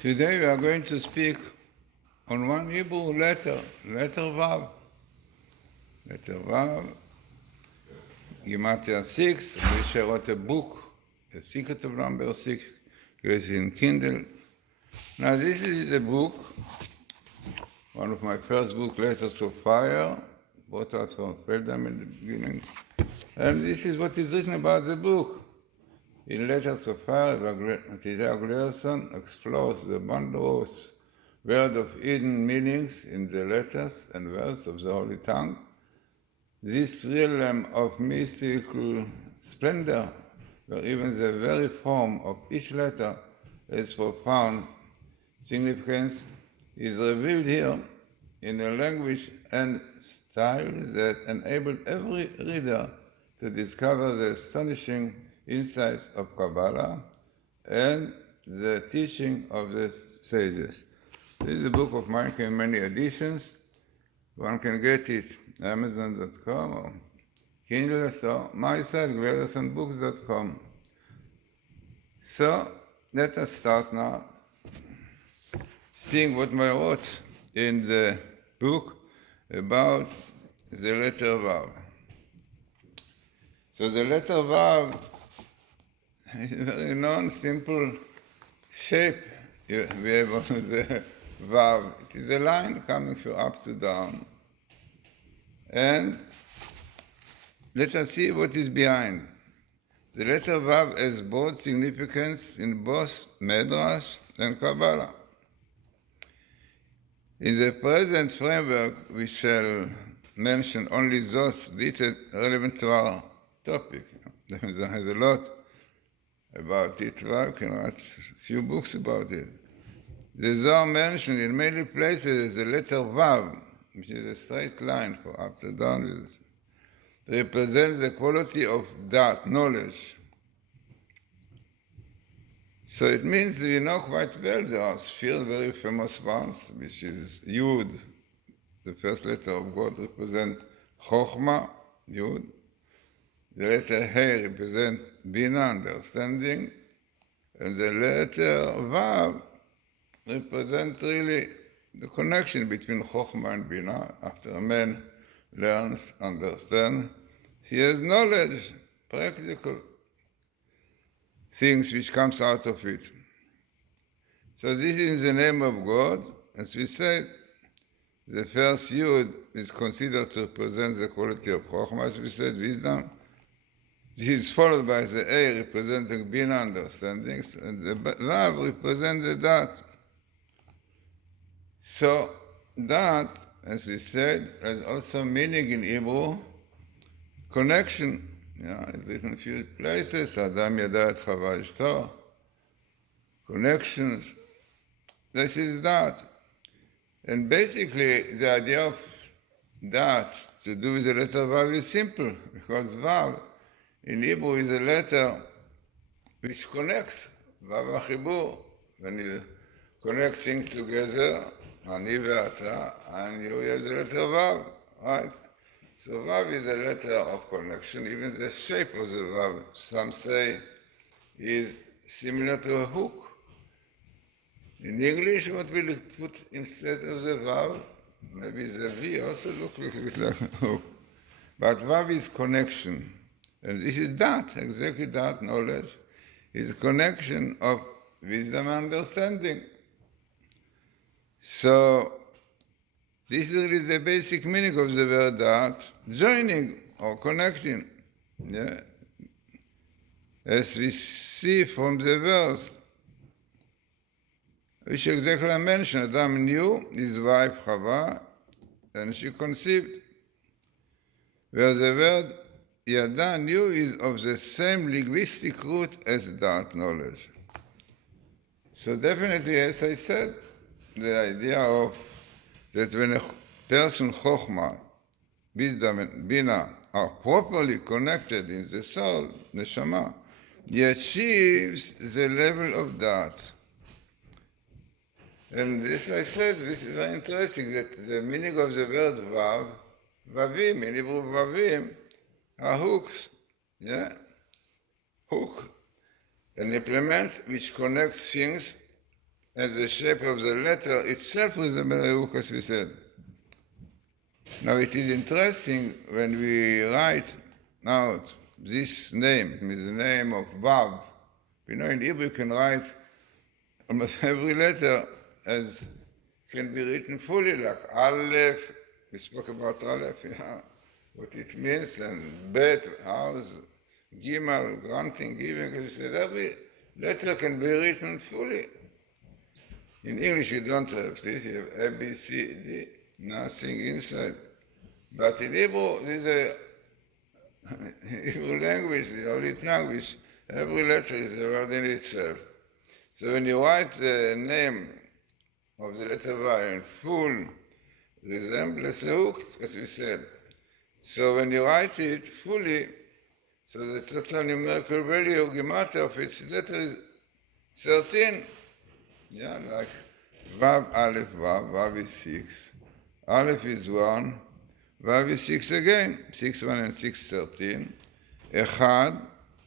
Today we are going to speak on one Hebrew letter, letter VAV. Letter VAV, Matityahu 6, which I wrote a book, The Secret of Number 6, it's in Kindle. Now this is the book, one of my first book, Letters of Fire, brought out from Feldham in the beginning. And this is what is written about the book. In Letters of Fire, Matityahu Glazerson explores the wondrous world of hidden meanings in the letters and verse of the Holy Tongue. This realm of mystical splendor, where even the very form of each letter has profound significance, is revealed here in a language and style that enables every reader to discover the astonishing insights of Kabbalah and the teaching of the sages. This is a book of mine in many editions. One can get it Amazon.com or Kindle, so my site, GlazersonBooks.com. So let us start now seeing what I wrote in the book about the letter VAV. So the letter VAV is a very known, simple shape we have on the VAV. It is a line coming from up to down. And let us see what is behind. The letter VAV has both significance in both Midrash and Kabbalah. In the present framework, we shall mention only those details relevant to our topic. There is a lot about it. I can write a few books about it. The Zohar mentioned in many places the letter VAV, which is a straight line for up to down, represents the quality of that knowledge. So it means we know quite well there are three very famous ones, which is Yud, the first letter of God, represents Chokhmah, Yud. The letter He represents Bina, understanding, and the letter Vav represents really the connection between Chokhmah and Bina. After a man learns, understands, he has knowledge, practical things which comes out of it. So this is the name of God. As we said, the first Yud is considered to represent the quality of Chokhmah, as we said, wisdom. This is followed by the A representing Bina, understandings, and the Vav represents the Dat. So that, as we said, has also meaning in Hebrew, connection. It's written in a few places, Adam yada et Chava ishto, connections. This is that. And basically, the idea of that to do with the letter Vav is simple, because Vav in Hebrew is a letter which connects, Vav HaChibur, when you connect things together, Ani ve'ata, and you have the letter Vav, right? So Vav is a letter of connection. Even the shape of the Vav, some say, is similar to a hook. In English, what will you put instead of the Vav? Maybe the V also looks a little bit like a hook. But Vav is connection. And this is that, exactly that knowledge, is connection of wisdom and understanding. So this is really the basic meaning of the word that, joining or connecting. Yeah? As we see from the verse, which exactly I mentioned, Adam knew his wife Chava, and she conceived. Where the word Yada knew is of the same linguistic root as that knowledge. So definitely, as I said, the idea of that when a person Chokhmah, wisdom and Bina are properly connected in the soul, Neshama, he achieves the level of that. And this, I said, this is very interesting, that the meaning of the word Vav, Vavim, in Hebrew Vavim, are hooks, yeah? Hook, an implement which connects things and the shape of the letter itself resembles a hook, as we said. Now it is interesting when we write out this name, it means the name of VAV. We know in Hebrew you can write almost every letter as can be written fully, like Aleph, we spoke about Aleph, yeah, what it means, and Bet, house, Gimel, granting, giving, as we said, every letter can be written fully. In English you don't have this, you have A, B, C, D, nothing inside. But in Hebrew, this is a Hebrew language, the holy language, every letter is a word in itself. So when you write the name of the letter Y in full resembles a hook, as we said. So when you write it fully, so the total numerical value of gematria of its letter is 13. Yeah, like Vav Aleph Vav, Vav is 6. Aleph is 1. Vav is 6 again. 6, 1 and 6, 13. Echad,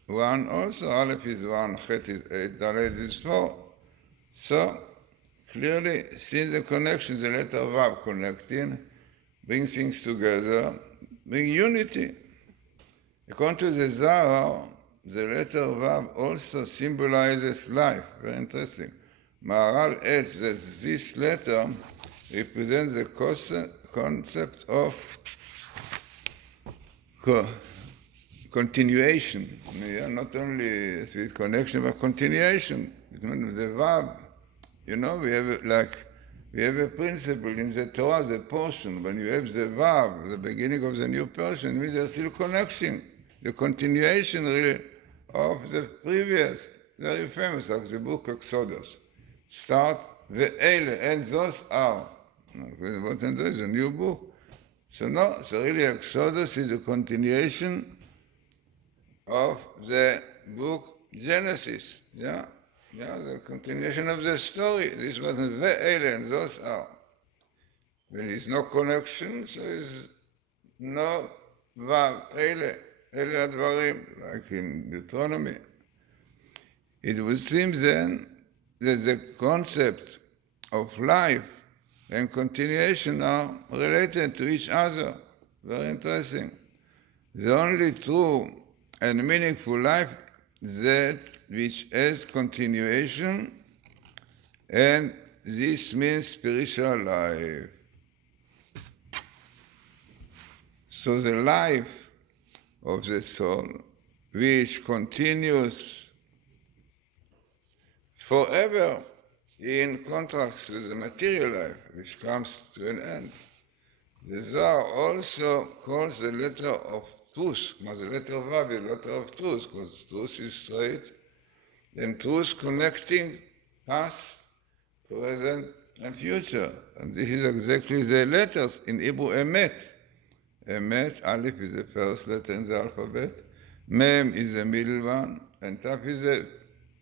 1 also. Aleph is 1, Chet is 8, Dalet is 4. So, clearly, since the connection, the letter Vav connecting, brings things together, bring unity. According to the Zohar, the letter Vav also symbolizes life. Very interesting. Maharal adds that this letter represents the concept of continuation. Yeah, not only with connection, but continuation. The Vav, you know, we have a principle in the Torah, the portion. When you have the Vav, the beginning of the new portion, it means there's still connection. The continuation really of the previous, very famous, like the book Exodus. Start ve'ele, and those are. What is a new book? So no, so really Exodus is a continuation of the book Genesis. Yeah, the continuation of the story. This wasn't ve'ele, and those are. When there's no connection, so there's no vav, ele advarim, like in Deuteronomy. It would seem then that the concept of life and continuation are related to each other. Very interesting. The only true and meaningful life is that which has continuation, and this means spiritual life. So the life of the soul, which continues forever, in contrast with the material life, which comes to an end. The Zohar also calls the letter of truth, the letter of Vav, the letter of truth, because truth is straight, and truth connecting past, present, and future. And this is exactly the letters in Hebrew, emet. Emet, Aleph is the first letter in the alphabet, Mem is the middle one, and Taf is the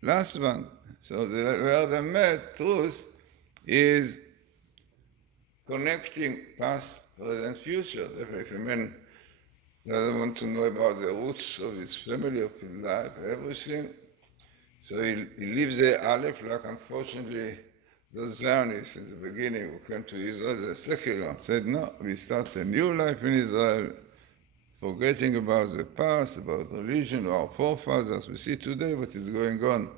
last one. So the word emet, truth, is connecting past, present, future. If a man doesn't want to know about the roots of his family, of his life, everything, so he leaves the Aleph, like unfortunately those Zionists in the beginning who came to Israel, the secular, said, no, we start a new life in Israel, forgetting about the past, about religion, our forefathers. We see today what is going on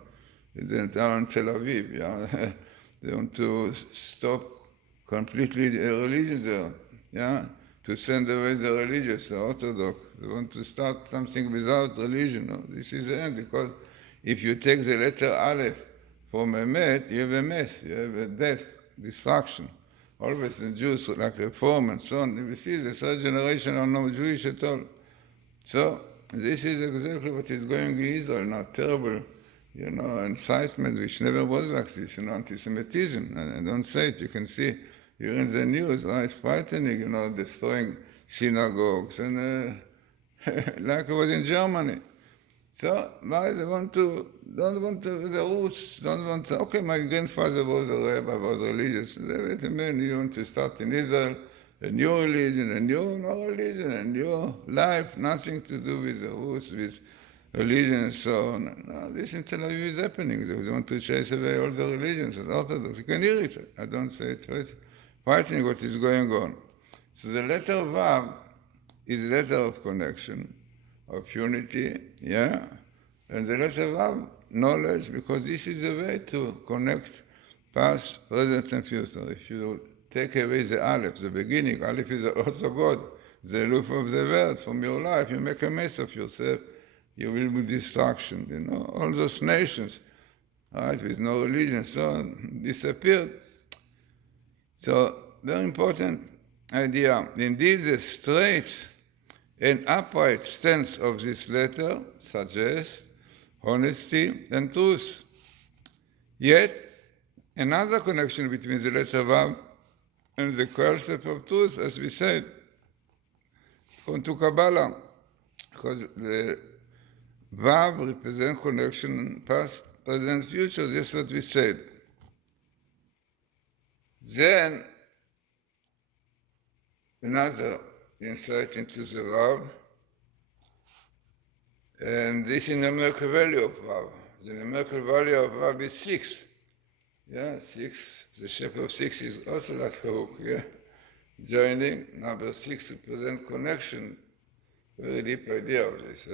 in the town Tel Aviv. Yeah? They want to stop completely the religion there, yeah? To send away the religious, the Orthodox. They want to start something without religion. No? This is the end, because if you take the letter Aleph from Emet, you have a mess, you have a death, destruction. Always in Jews, like Reform and so on, you see the third generation are not Jewish at all. So this is exactly what is going in Israel now, terrible, incitement, which never was like this, anti-Semitism. And I don't say it, you can see here in the news, it's frightening, destroying synagogues, and like it was in Germany. So, why they don't want to, the roots, don't want to, okay, my grandfather was a rabbi, was religious. Wait a minute, you want to start in Israel, a new religion, a new religion, a new life, nothing to do with the roots, with religion and so on. No, this in Tel Aviv is happening. They want to chase away all the religions, the Orthodox. You can hear it. I don't say it. It's frightening what is going on. So the letter Vav is a letter of connection, of unity, yeah? And the letter Vav, knowledge, because this is the way to connect past, present, and future. If you take away the Aleph, the beginning, Aleph is also God, the loop of the word from your life, you make a mess of yourself, you will be destruction. You know, all those nations, right, with no religion, so on, disappeared. So, very important idea. Indeed, the straight and upright stance of this letter suggests honesty and truth. Yet, another connection between the letter Vav and the concept of truth, as we said, according to Kabbalah, because the Vav represents connection past, present, future. That's what we said. Then, another insight into the Vav, and this is the numerical value of Vav. The numerical value of Vav is 6. Yeah, 6. The shape of 6 is also like a hook, yeah? Joining, number 6 represents connection. Very deep idea of this.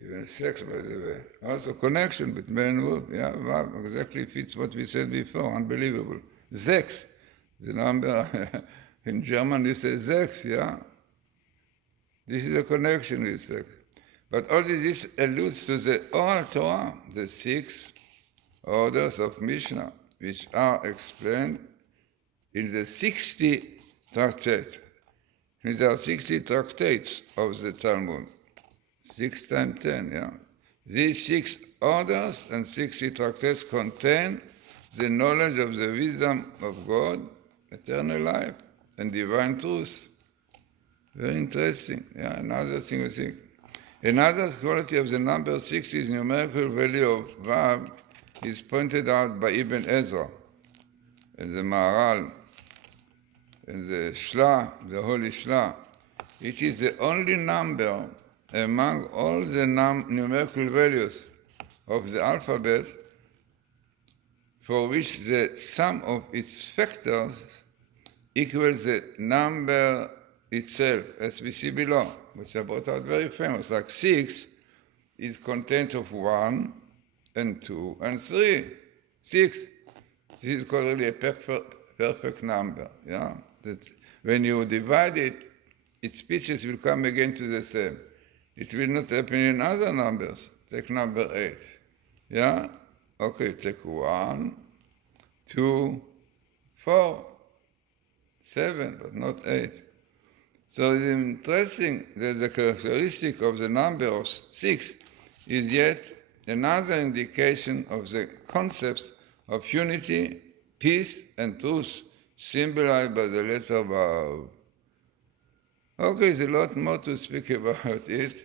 Even sex, by the way. Also connection with man and woman. Yeah, Vav exactly fits what we said before. Unbelievable. Sechs, the number, in German you say sechs, yeah? This is a connection with sex. But all this alludes to the oral Torah, the 6 orders of Mishnah, which are explained in the 60 tractates. There are 60 tractates of the Talmud. 6 times 10, yeah? These 6 orders and 60 tractates contain the knowledge of the wisdom of God, eternal life, and divine truth. Very interesting. Yeah, another thing we think. Another quality of the number 6 is numerical value of Vav is pointed out by Ibn Ezra and the Maharal and the Shla, the Holy Shla. It is the only number among all the numerical values of the alphabet for which the sum of its factors equals the number itself, as we see below, which are brought out very famous, like 6 is content of 1 and 2 and 3. 6. This is called really a perfect number. Yeah? That when you divide it, its pieces will come again to the same. It will not happen in other numbers. Take number 8. Yeah? Okay, take 1, 2, 4, 7, but not 8. So it's interesting that the characteristic of the number of 6 is yet another indication of the concepts of unity, peace, and truth symbolized by the letter Vav. Okay, there's a lot more to speak about it.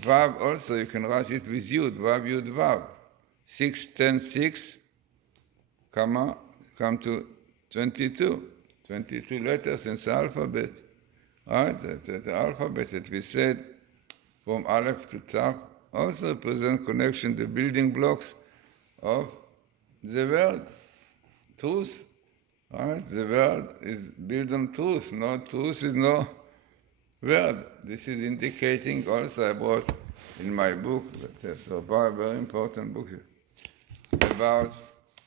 Vav also, you can write it with Yud, Vav, Yud, Vav. 6, 10, 6, come to 22. 22 letters in the alphabet. Right? The alphabet that we said from Aleph to Tav also present connection, the building blocks of the world. Truth. Right? The world is built on truth. No truth is no word. This is indicating also I brought in my book, that's a very important book, about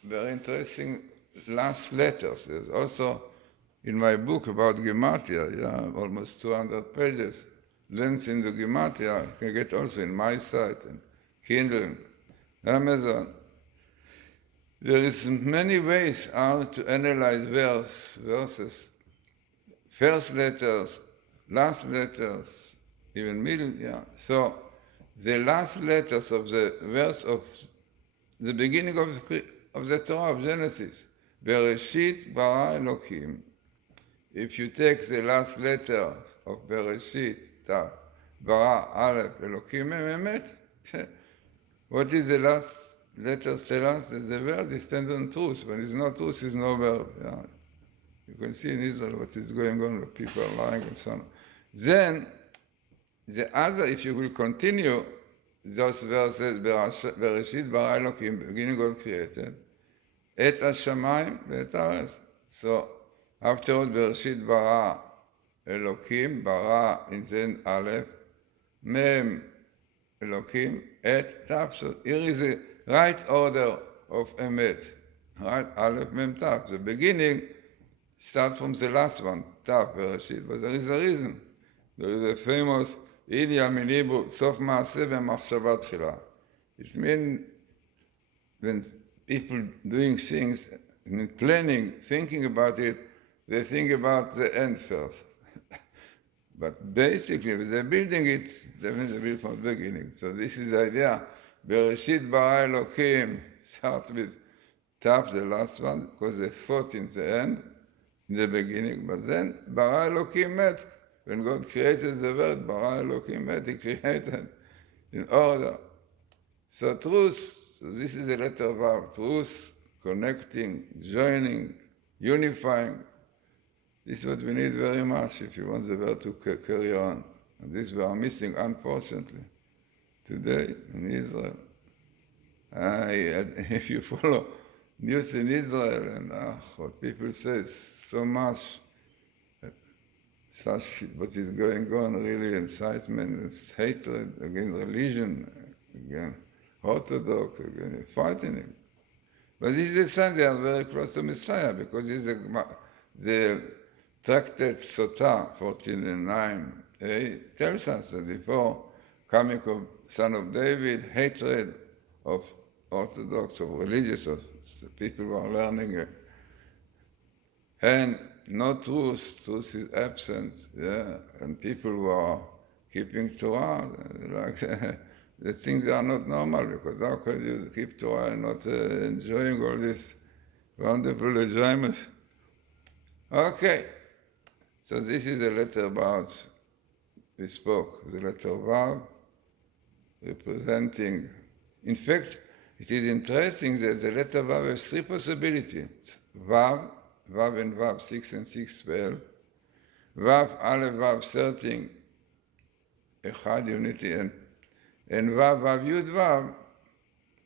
very interesting last letters. There's also in my book about Gematria, yeah, almost 200 pages, length in the Gematria. You can get also in my site, and Kindle, Amazon. There is many ways how to analyze verses, first letters, last letters, even middle, yeah. So the last letters of the verse of the beginning of the Torah of Genesis, Bereshit bara Elokim. If you take the last letter of Bereshit, Ta, bara Aleph, Elokim Mem Emet, what is the last letter tell us? That the word is stand on truth. When it's not truth, it's no word. Yeah. You can see in Israel what is going on, where people are lying and so on. Then, the other, if you will continue, those verses, Bereshit bara Elokim, beginning God created, et hashamayim ve'et haaretz. So afterwards, Bereshit bara Elokim, bara in the end Aleph, Mem Elokim, et Tav. So here is the right order of Emet. Right? Aleph, Mem, Tav. The beginning starts from the last one, Tav, Bereshit, but there is a reason. There is a famous Ilya Minibu, Sof Maaseh V'Machshava Tchila. It means when people doing things, planning, thinking about it, they think about the end first. But basically, when they're building it, they build from the beginning. So this is the idea. Bereshit bara Elokim, start with Tav, the last one, because they thought in the end, in the beginning. But then, bara Elokim met. When God created the world, bara Elokim met, He created in order. So truth, so this is a letter Vav, truth, connecting, joining, unifying. This is what we need very much if you want the world to carry on. And this we are missing, unfortunately, today in Israel. If you follow news in Israel and what people say, so much, such what is going on, really incitement, it's hatred against religion, against Orthodox, against fighting. But this is a sign they are very close to Messiah, because this is the Tractate Sotah 14:9a tells us that before coming of son of David, hatred of Orthodox, of religious, of people who are learning, and no truth, truth is absent, yeah, and people who are keeping Torah, like the things are not normal, because how can you keep Torah and not enjoying all this wonderful enjoyment? Okay, so this is a letter about, we spoke, the letter Vav, representing, in fact, it is interesting that the letter Vav has three possibilities. Vav and Vav, 6 and 6, 12. Vav, Aleph, Vav, 13, Echad, unity, and Vav, Vav, Yud, Vav,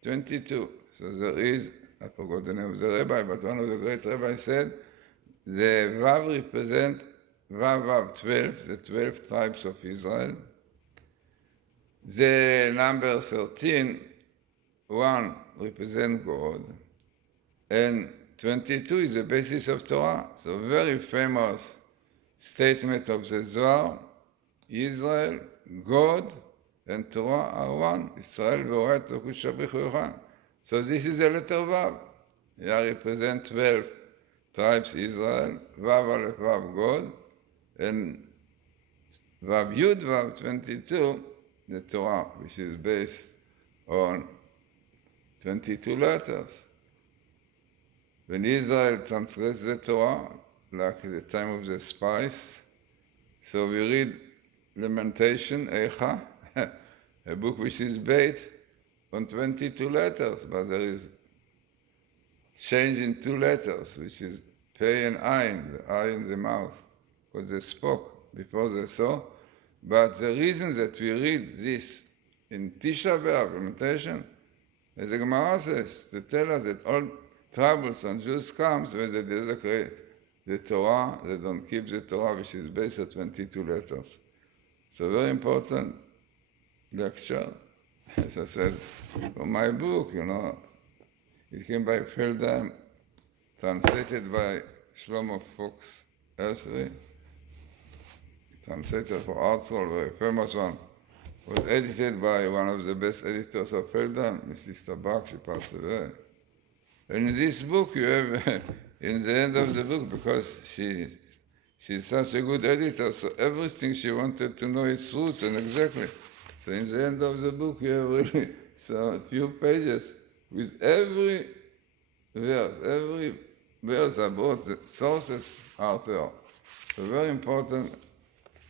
22. So there is, I forgot the name of the rabbi, but one of the great rabbis said, the Vav represent Vav, Vav, 12, the 12 tribes of Israel. The number 13, 1 represents God, and 22 is the basis of Torah. So very famous statement of the Zohar, Israel, God, and Torah are one. Israel v'orat v'kushabrichu yocham. So this is the letter Vav. Here represent 12 tribes Israel, Vav Aleph Vav God, and Vav Yud Vav 22, the Torah, which is based on 22 letters. When Israel transgressed the Torah, like the time of the spies, so we read Lamentation, Eicha, a book which is based on 22 letters, but there is change in 2 letters, which is Pei and Ayin, the eye in the mouth, because they spoke before they saw. But the reason that we read this in Tisha B'Av, Lamentation, as the Gemara says, to tell us that all troubles on Jews comes when they desecrate the Torah, they don't keep the Torah, which is based on 22 letters. So very important lecture. As I said, from my book, it came by Feldheim, translated by Shlomo Fuchs Esri, translated for Artsol, very famous one. Was edited by one of the best editors of Feldheim, Mrs. Tabak, she passed away. And in this book, you have, in the end of the book, because she's such a good editor, so everything she wanted to know its roots and exactly. So in the end of the book, you have really a few pages with every verse about the sources are there. It's a very important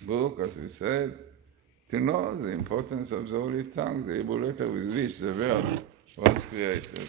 book, as we said, to know the importance of the Holy Tongue, the Hebrew letter with which the world was created.